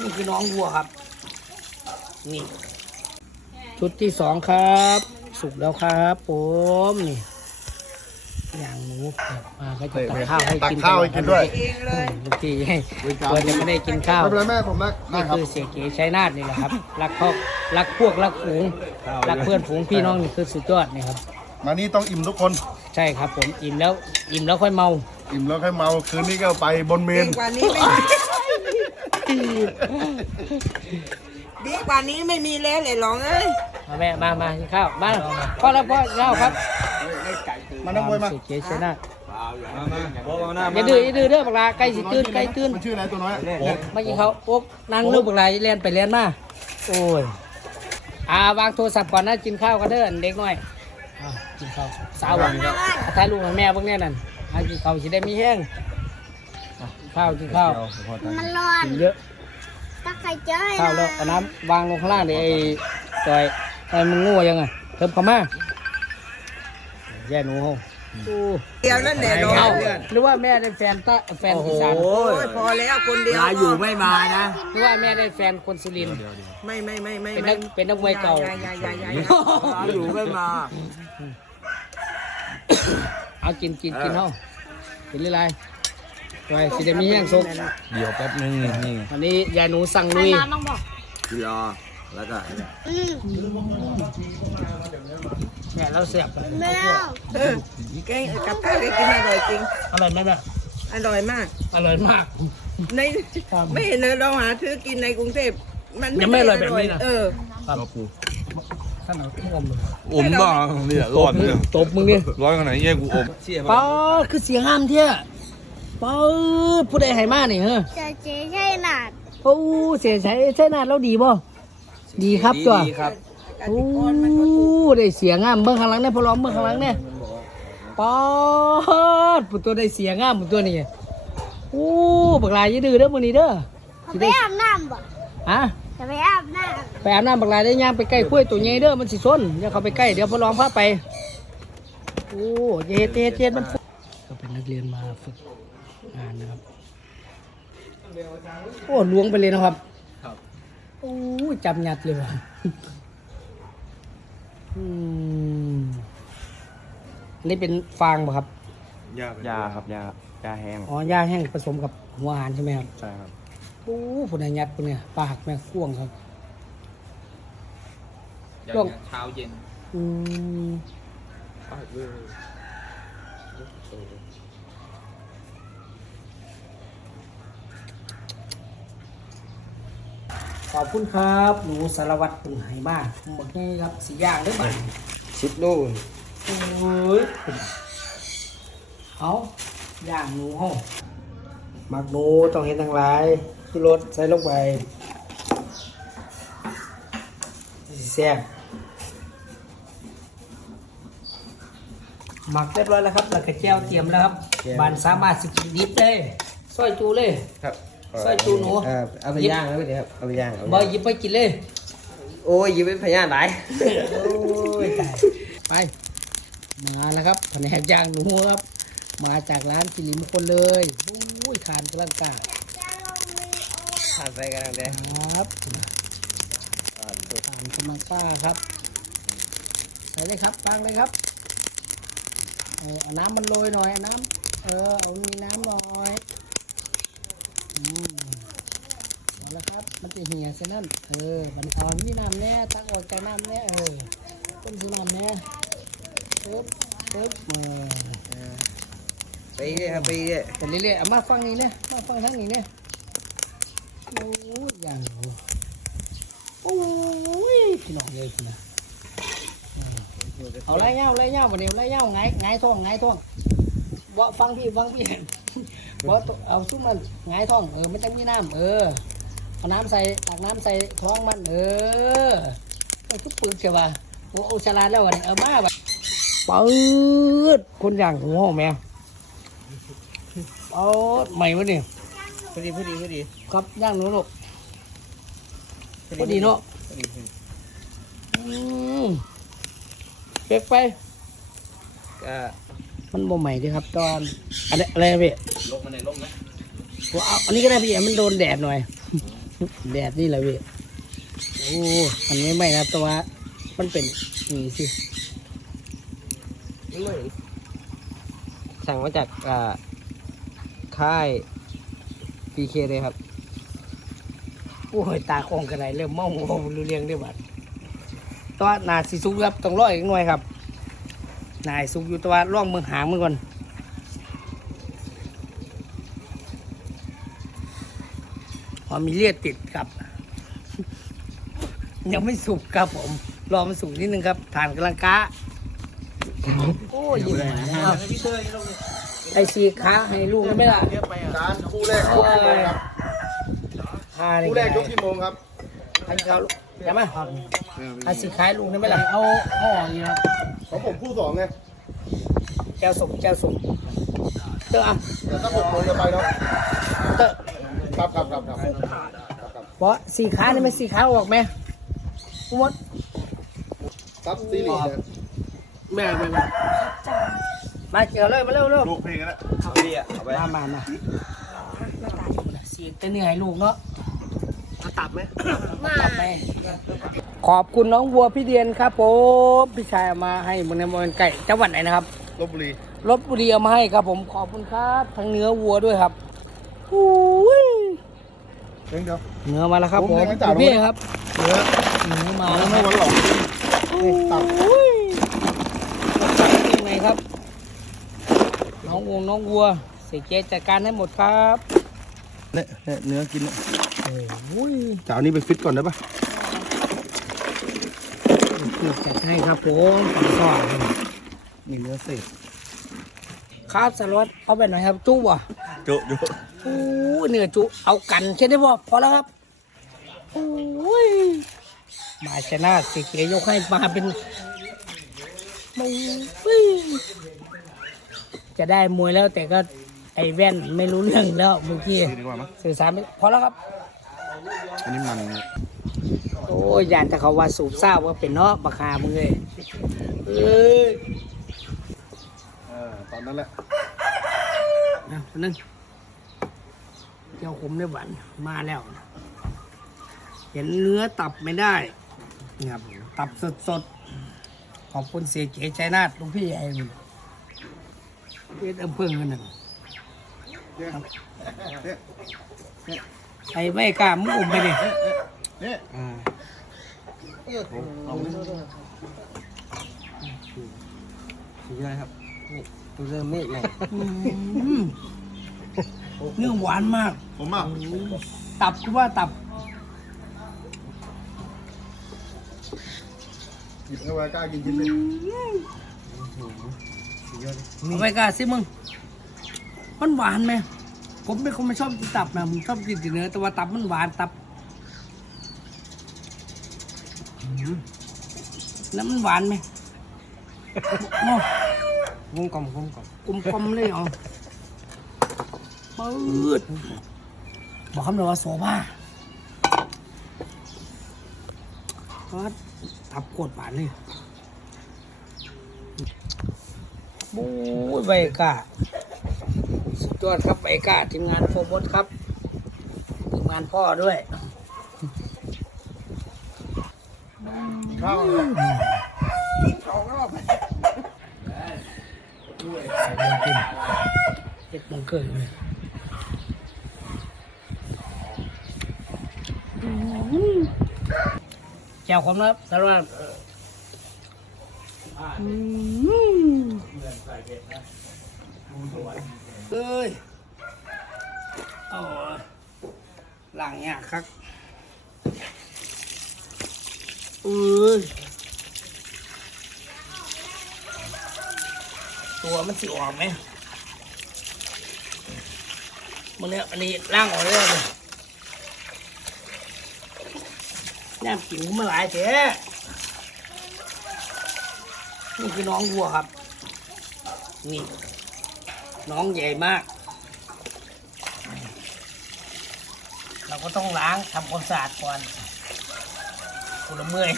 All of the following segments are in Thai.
นี่คือน้องวัวครับ นี่ ชุดที่สองครับ สุกแล้วครับผมนี่อย่างหมูมาก็จะตักข้าวให้ตักกินข้าวให้กินด้วยอืมบางทีให้ควรจะไม่ได้กินข้าวไม่เป็นไรแม่ผมนะได้นี่ครับคือเสียเก๋ชัยนาทนี่แหละครับ รักครอบรักพวกรักฝูง รักเพื่อนฝูงพี่น้องนี่คือสุดยอดนี่ครับ มานี่ต้องอิ่มทุกคน ใช่ครับผมอิ่มแล้วอิ่มแล้วค่อยเมา อิ่มแล้วค่อยเมาคืนนี้ก็ไปบนเมดีนกว่านี้ไม่ ดีกว่านี้ไม่มีแล้วเลยหรองเอ้ยมาแม่มามากินข้าวมาพ่อแล้วพ่อเล่าครับมานักมวยมาเสียเก๋ชัยนาทอย่าดื้ออย่าดื้อเด้อบักลาใกล้สิตื่นใกล้ตื่นมันชื่ออะไรตัวน้อยเมื่อกี้เขาโอ๊กนั่งนึกบักลาเรียนไปเรียนมาโอ้ยอ่าวางโทรศัพท์ก่อนนะกินข้าวกันเด้อเด็กน้อยอ่ากินข้าวสาววันถ่ายรูปให้แม่เบิ่งแน่นั่นอ่ากินข้าวสิได้มีแห้งอะกิน ข้าวกินข้าวมันร้อนกินเยอะถ้าใครเจอให้ข้าวแล้วเอาน้ำวางลงข้างล่างเดี๋ยวไอ้จอยไอ้มึงโง่ยังไงเทิมเข้ามาแย่หนูเฮาโอ้เดียวนั่นแหละหรอเอาเพื่อนหรือว่าแม่ได้แฟนตะแฟนอีสานโอ้ยพอแล้วคนเดียวมาอยู่ไม่มานะหรือว่าแม่ได้แฟนคนสุรินทร์ไม่ไม่ไม่ไม่เป็นนักเป็นนักมวยเก่าอย่อย่าอย่าอย่าอย่ามาอยู่ไม่มาเอากินกินกินเฮากินเรื่อยๆ ไปสิจะมีแห้งสุกเดี๋ยวแป๊บนึงนี่นี่อันนี้ยายหนูสั่งลุยน้ำต้องบอกพี่รอแล้วก็อืมเนี่ยเราเสียบแมวเออแกงกับข้าวแกกินอร่อยจริงอร่อยไหมแม่อร่อยมาก อร่อยมาก ในไม่เห็นเลยเราหาซื้อกินในกรุงเทพมันยังไม่อร่อยแบบนี้นะเออครับท่านเอาทุ่มเลยอมบ้างเนี่ยร้อนเนี่ยตบมึงนี่ร้อนขนาดนี้กูอมป้าดคือเสียงห้ามเที่ย ป้าดผู้ใดให้มานี่เหรอเจอเจ๊ใช่หนาดโอ้เสียใช้ใช้นานแล้วดีบ่ดีครับจ้ะดีครับโอ้ได้เสียงามเบื้องข้างหลังเนี่ยพอร้องเบื้องข้างหลังเนี่ยป้าดผู้ตัวได้เสียงามผู้ตัวนี่โอ้บักลายอยืดดื้อเด้อมื้อนี้เด้อเขาไปอาบน้ำบ่ฮะจะไปอาบน้ไปอาบน้ำบักลายได้ย่างไปใกล้กล้วยตัวใหญ่เด้อมันสิซนอย่าเข้าไปใกล้เดี๋ยวพอร้องพาไปโอ้เย็ดเย็ดเย็ดมันฟุก็เป็นนักเรียนมาฝึก งานนะครับ โอ้ลวงไปเลยนะครับโอ้ยจำยัดเลยว่ะอืมอันนี้เป็นฟางป่ะครับยาครับ ยายาแห้งอ๋อหญ้าแห้งผสมกับหัวอาหารใช่ไหมครับ ใช่ครับ โอ้ผุนยัดปุ่นเนี่ยปากแม่ข่วงครับช่วง เช้าเย็นอืม ขอบคุณครับ หนูสารวัตรคุณไหมากหมดนี่ครับสีย่างด้วยมั้ยสิบลูกโอ้ยเอาย่างหนูห้องหมักหนูต้องเห็นทั้งหลายที่รสใส่ลงไปแซ่บหมักเรียบร้อยแล้วครับแล้วก็แก้วเตรียมแล้วครับบานสามารถสกินดิบได้ซอยจูเลยครับ ซอยจูหนูเอาไปย่างแล้วไปเลยครับเอาไปย่างเอาบอยหยิบไปกินเลย โอ้ยยิบเป็นพยานไหนโอ้ยตายไป มาแล้วครับแผนกย่างหนูครับ มาจากร้านกิริมงคลเลยโอ้ยทานกำลังกาผ่านไปกันแล้วเด้ครับทานกำลังกล้าครับ ใส่เลยครับฟังเลยครับเอาเอาน้ำมันโรยหน่อยเอาน้ำเออเอามีน้ำหน่อยอืม เอาละครับ มันจะเหี่ยซะนั่นเออมันเอามีน้ำแน่ ตักออกจากน้ำแน่ เออ ต้นสีน้ำแน่ปึ๊บปึ๊บเออไปเรื่อยครับไปเรื่อยไปเรื่อยๆเอามาฟังนี่เนี่ยมาฟังทางนี้เนี่ยโอ้ยอย่างโหโอ้ยพี่น้องเลยพี่นะเออเอาไรเง่าไรเง่าวันนี้ไรเง่าไงไงายท้องไงายท้องบ่ฟังพี่ฟังพี่ บ่ต้องเอาซุ้มมันไงายท้องเออมันจะมีน้ำเออเอาน้ำใส่ตักน้ำใส่ท้องมันเออไอ้ทุกปืนเชียวว่ะโอ้โอ้ฉลาดแล้ววะเนี่ยเอามาแบบปืดคนอย่างหัวแม่เอาใหม่วะเนี่ยพอดีพอดีพอดีครับย่างหนูลูกพอดีเนาะอืมเก็บไปก็ มันบ่ใหม่ดีครับตอนอะไรอะไรนะพี่ลงมาในร่มไหมเอาอันนี้ก็ได้พี่มันโดนแดดหน่อยแบบนี้แหละเว้ยโอ้มันไม่ไหม้นะแต่ว่ามันเป็นนี่สิไม่สั่งมาจากอ่าค่าย PK เลยครับ โอ้ยตาคงกันไรเริ่มเมาโง่รู้เรื่องได้บัดตัวาหนาสีสุกครับต้องรออีกหน่อยครับ นาสุกอยู่แตัวาล่องมือหางมือก่อนพอมีเลือดติดครับ ยังไม่สุกครับผม รอมันสุกนิดนึงครับทานกำลังกะโอ้ยยิ้มหวานนะครับไอซีค้าให้ลูกได้ไหมล่ะจานคู่แรกยกกี่โมงครับทานี่คู่แรกยกกี่โมงครับให้เขาลูก เดี๋ยวมาไอซีค้ายลูกได้ไหมล่ะเอาเอาออกอย่างนี้ครับของผมคู่สองไงแก้วสุกแก้วสุกเตออะเดี๋ยวถ้าหกโมงจะไปเนาะเตอครับครับครับครับเพราะสีขานี่มันสีขาออกไหมกูมดครับซีรีส์เนี่ยแม่แม่แม่มาเกี่ยวเลยมาเร็วเร็วลูกเพลงกันนะเอาดีอะเอาไปมามามาสีจะเหนื่อยลูกเนาะเอา ตับไหมมาตับไหมขอบคุณน้องวัวพี่เดียนครับผมพี่ชายเอามาให้มันในมันไก่จังหวัดไหนนะครับลบบุรีลบบุรีเอามาให้ครับ ผมขอบคุณครับทั้งเนื้อวัวด้วยครับอุ้ยเพลงเดียวเนื้อมาแล้วครับผผมมยังไม่จ่ายพี่ครับเนื้อเนื้อมาเอาแล้วคไม่รับวันหลอกนี่ตับอุ้ยตับยังไงครับ น้องวงน้องวัวเสียเจจัดการให้หมดครับ เนี่ยเนี่ยเนื้อกินเนี่ยโอ้ยจะเอานี้ไปฟิตก่อนได้ปะคือจัดให้ครับผมขอสอนนี่เนื้อเศษครับสารวัตรเอาไปหน่อยครับ จุ๊บอะจุจุโอ้ยเนื้อจุเอากันใช่ไหมบ่พอแล้วครับโอ้ยมาชนะเสียเจยกให้มาเป็นโอ้ยจะได้มวยแล้วแต่ก็ ไอ้แว่นไม่รู้เรื่องแล้วเมื่อกี้ดีกว่ามั้ยสื่อสารไม่พอแล้วครับ อันนี้มันโอ้ยยานแต่เขาว่าสูบทราบว่าเป็นเนาะบักคามึงเลยเอ้ยเออตอนนั้นแหละนะคนนึงเจ้าขมได้หวานมาแล้ว เห็นเนื้อตับไม่ได้นี่ครับตับสดสดๆขอบคุณเสียเก๋ใจนาดลุงพี่ไอ้เพชรอำเภอกันหนึ่งเนี่ยเนี่ย ไอ้ไม่กล้ามึงอุ้มไปดิเนี่ยอ่าเอาเลยสุดยอดครับนี่ตัวเริ่มมีดหม่อืมเนื้อหวานมาก ผมอะตับคือว่าตับหยิบเข้าไปกล้ากินชิ้นเลยเอาไปกาสิมึง มันหวานไหมผมเป็นคนไม่ชอบกินตับนะผมชอบกินแต่เนื้อแต่ว่าตับมันหวานตับอืมแล้วมันหวานไหมโอ้วงกลมวงกลมกลมกลมๆเลยเหรอปืดบอกคำเดียวว่าโซบ้าก็ตับโคตรหวานเลยบู๊ยใบกาสุด ยอดครับไอ้กาทีมงานโฟร์บดครับทีมงานพ่อด้วยข้าวเจ็ดโมงเกินเลยแก้วผมนะครับสารวัตรอืม เอ้ยเอาหลังเนี่ยครับเอ้ยตัวมันสิออกไหมมันเนี่ยอันนี้ล่างออกเลยเลยน้ำกินมาหลายเถอะนี่คือน้องวัวครับ นี่ น้องใหญ่มาก เราก็ต้องล้างทำความสะอาดก่อนกูละเมื่อย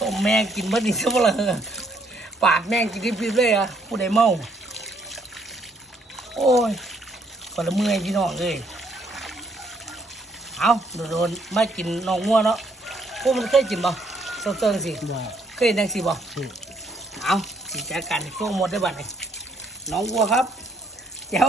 ต้มแม่กินบ้านี่ซะบ่ลยปากแม่งกินริบๆเลยอะผู้ใดเมาโอ้ยกูละเมื่อยพี่น้องเลยเอาโดนไม่กินน้องง่วเนาะพวกมันเคยกินบ่เซิร์สิเคยนังสิบ่เอาสีจัดการช่วงหมดได้บัดเลย น้องวัวครับ เดี๋ยว